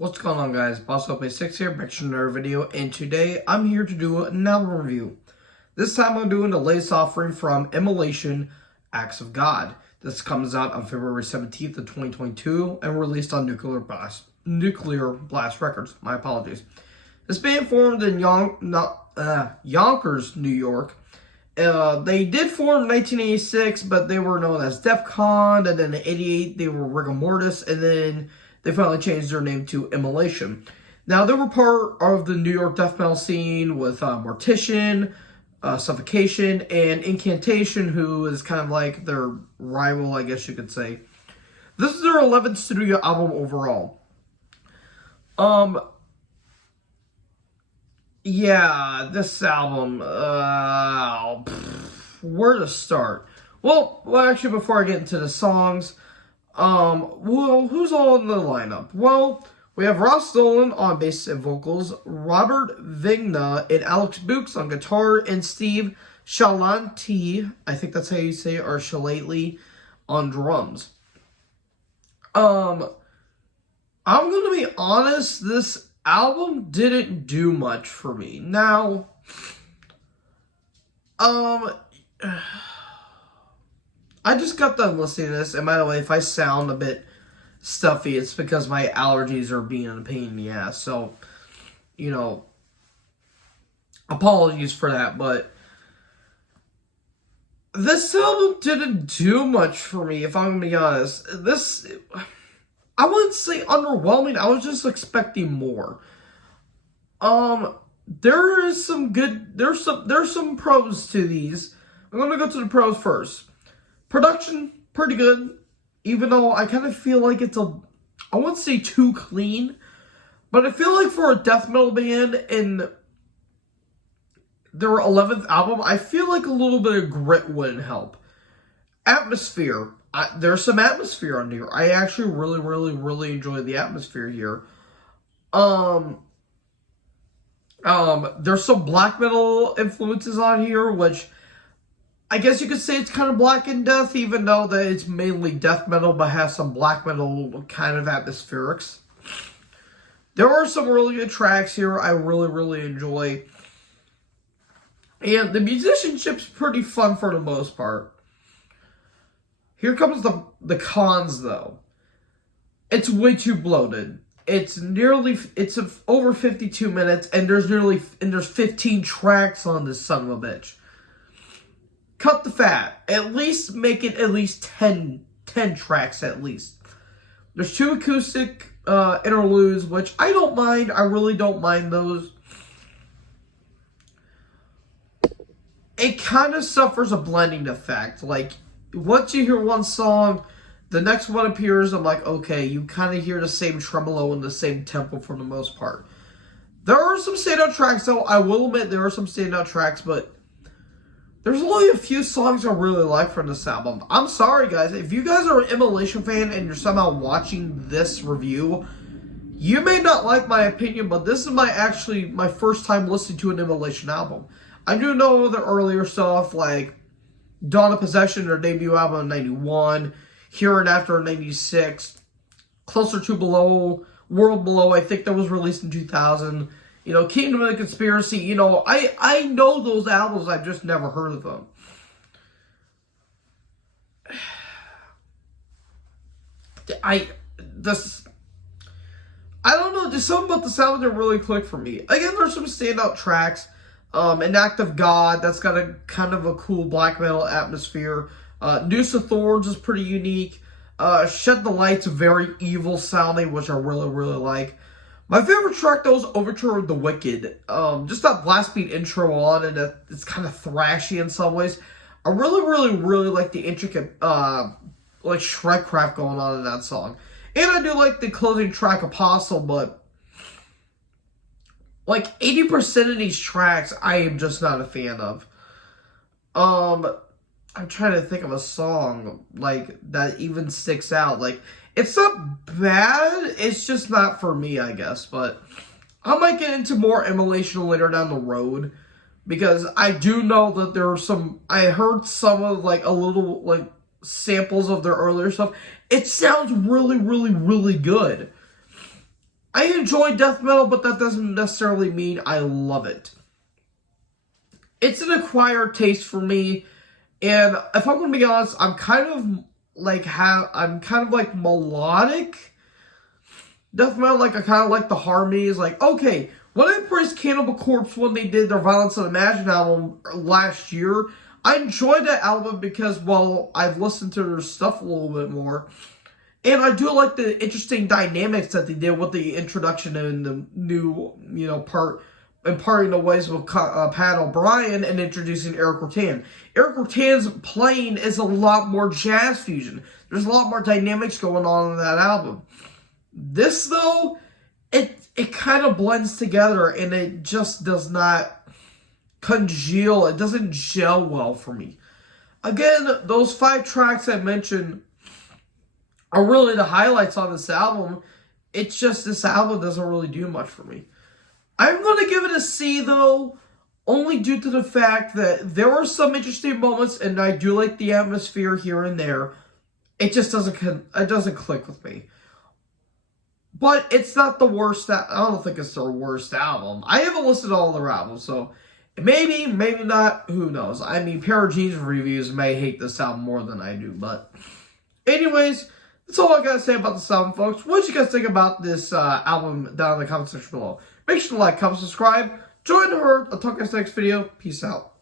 What's going on, guys? BossOP6 here, back to another video, and today I'm here to do an album review. This time I'm doing the latest offering from Immolation, Acts of God. This comes out on February 17th of 2022 and released on Nuclear Blast Records. My apologies. This band formed in Yonkers, New York. They did form in 1986, but they were known as Defcon, and then in 88 they were Rigor Mortis, and then they finally changed their name to Immolation. Now, they were part of the New York death metal scene with Mortician, Suffocation, and Incantation, who is kind of like their rival, I guess you could say. This is their 11th studio album overall. Yeah, this album, where to start? Well, actually, before I get into the songs, who's all in the lineup? Well, we have Ross Dolan on bass and vocals, Robert Vigna and Alex Books on guitar, and Steve Shalanti, I think that's how you say it, or Shalately, on drums. I'm gonna be honest, this album didn't do much for me. Now, I just got done listening to this, and by the way, if I sound a bit stuffy, it's because my allergies are being a pain in the ass, so, you know, apologies for that, but this album didn't do much for me, if I'm gonna be honest. I wouldn't say underwhelming, I was just expecting more. There's some pros to these. I'm gonna go to the pros first. Production, pretty good, even though I kind of feel like it's I wouldn't say too clean, but I feel like for a death metal band and their 11th album, I feel like a little bit of grit wouldn't help. Atmosphere, there's some atmosphere on here. I actually really enjoy the atmosphere here. There's some black metal influences on here, which I guess you could say it's kind of black in death, even though that it's mainly death metal, but has some black metal kind of atmospherics. There are some really good tracks here I really enjoy. And the musicianship's pretty fun for the most part. Here comes the cons, though. It's way too bloated. It's over 52 minutes, and there's 15 tracks on this son of a bitch. Cut the fat. At least make it at least 10 tracks at least. There's 2 acoustic interludes, which I don't mind. I really don't mind those. It kind of suffers a blending effect. Like, once you hear one song, the next one appears, I'm like, okay, you kind of hear the same tremolo and the same tempo for the most part. There are some standout tracks, though. I will admit there are some standout tracks, but there's only a few songs I really like from this album. I'm sorry, guys. If you guys are an Immolation fan and you're somehow watching this review, you may not like my opinion, but this is my first time listening to an Immolation album. I do know the earlier stuff, like Dawn of Possession, their debut album in 91, Here and After in 96, Closer to Below, World Below, I think that was released in 2000. You know, Kingdom of the Conspiracy, you know, I know those albums, I've just never heard of them. I don't know, there's something about this album that really clicked for me. Again, there's some standout tracks. An Act of God, that's got a kind of a cool black metal atmosphere. Noose of Thorns is pretty unique. Shed the Light's very evil sounding, which I really like. My favorite track, though, is Overture of the Wicked. Just that blast beat intro on, and it's kind of thrashy in some ways. I really like the intricate, like, shred craft going on in that song. And I do like the closing track, Apostle, but like 80% of these tracks, I am just not a fan of. I'm trying to think of a song, like, that even sticks out. Like, it's not bad, it's just not for me, I guess. But I might get into more Immolation later down the road, because I do know that there are some, I heard some of, like, a little, like, samples of their earlier stuff. It sounds really good. I enjoy death metal, but that doesn't necessarily mean I love it. It's an acquired taste for me, and if I'm going to be honest, I'm kind of like melodic death metal. Like I kind of like the harmonies. Like okay, when I praised Cannibal Corpse when they did their Violence Unimagined album last year, I enjoyed that album because, well, I've listened to their stuff a little bit more. And I do like the interesting dynamics that they did with the introduction and the new, part, and parting the ways with Pat O'Brien and introducing Eric Rutan. Eric Rutan's playing is a lot more jazz fusion. There's a lot more dynamics going on in that album. This, though, it kind of blends together and it just does not congeal. It doesn't gel well for me. Again, those 5 tracks I mentioned are really the highlights on this album. It's just this album doesn't really do much for me. I'm going to give it a C, though, only due to the fact that there were some interesting moments, and I do like the atmosphere here and there. It just doesn't click with me. But it's not the worst. I don't think it's their worst album. I haven't listened to all their albums, so maybe not. Who knows? I mean, Paragene's reviews may hate this album more than I do, but anyways, that's all I gotta say about this album, folks. What did you guys think about this album down in the comment section below? Make sure to like, comment, subscribe, join the herd. I'll talk to you guys next video. Peace out.